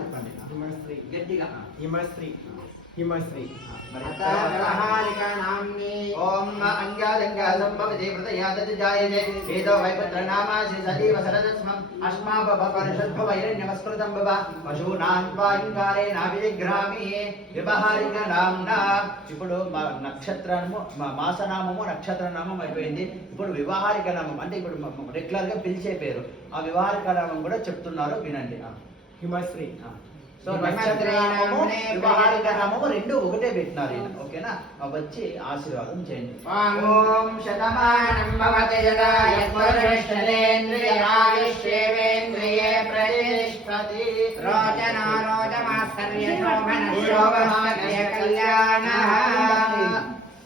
చెప్పండి. హిమశ్రీ గట్టిగా హిమశ్రీ హిమశ్రీ ఓం అంగాదంగాసంభవతి ప్రతయాదజాయతే ఏదో వైపుత్రనామాసి సజీవ సరదస్మం అస్మాపరిషద్భవైరణ్యమస్కృతం భవ పశూనాం త్వాయింకారేణాభిజిఘ్రామి వ్యవహారిక నామ్నా. ఇప్పుడు నక్షత్రము మాసనామము నక్షత్రనామం అయిపోయింది. ఇప్పుడు వ్యవహారిక నామం అంటే ఇప్పుడు రెగ్యులర్ గా పిలిచే పేరు. ఆ వ్యవహారిక నామం కూడా చెప్తున్నారు, వినండి. హిమశ్రీ. సో నక్షత్రనామము వ్యవహారిక నామము రెండు ఒకటే పెట్టినారు. ఓకేనా? వచ్చి ఆశీర్వాదం చేయండి. ఓం శతమానం భవతి యదాయ పురుషేంద్రియాయుష్యేవేంద్రియే ప్రతిష్టతి రోచనో రోచమాశ్చర్య శోభన శోభమానయ కళ్యాణః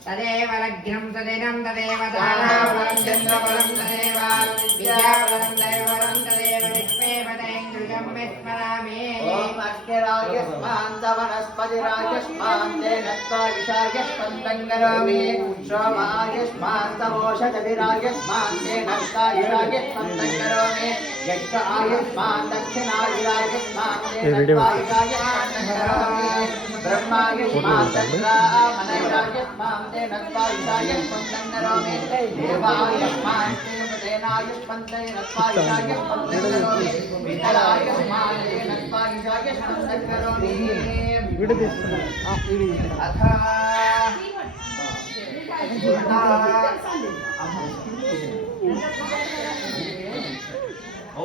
తదేవ లగ్నం తదినం తదేవ తారాబలం చంద్రబలం తదేవ విద్యాబలం దైవబలం తదేవ విశ్వేపదేంద్రియం విస్మరామి. ఓం అగ్నిరాజస్మాంతవనస్పతిరాజస్మాంతేనత్వాయుషాయస్పంతం కరోమి సోమాయుష్మాంతమోషధవిరాజస్మాంతేనత్వాయుషాయస్పంతం కరోమి యజ్ఞాయుష్మాంతక్షిణాయురాజస్మాంతేనత్వాయుషాయస్పంతం కరోమి బ్రహ్మాయుష్మాంతత్రామనైరాజస్మాంతేనత్వాయుషాయస్పంతం కరోమి దేవాయుష్మాంతేనత్వాయుషాయస్పంతం కరోమి విఠలాయుష్మాంతేనత్వాయుషాయస్పంతం కరోమి. ఓ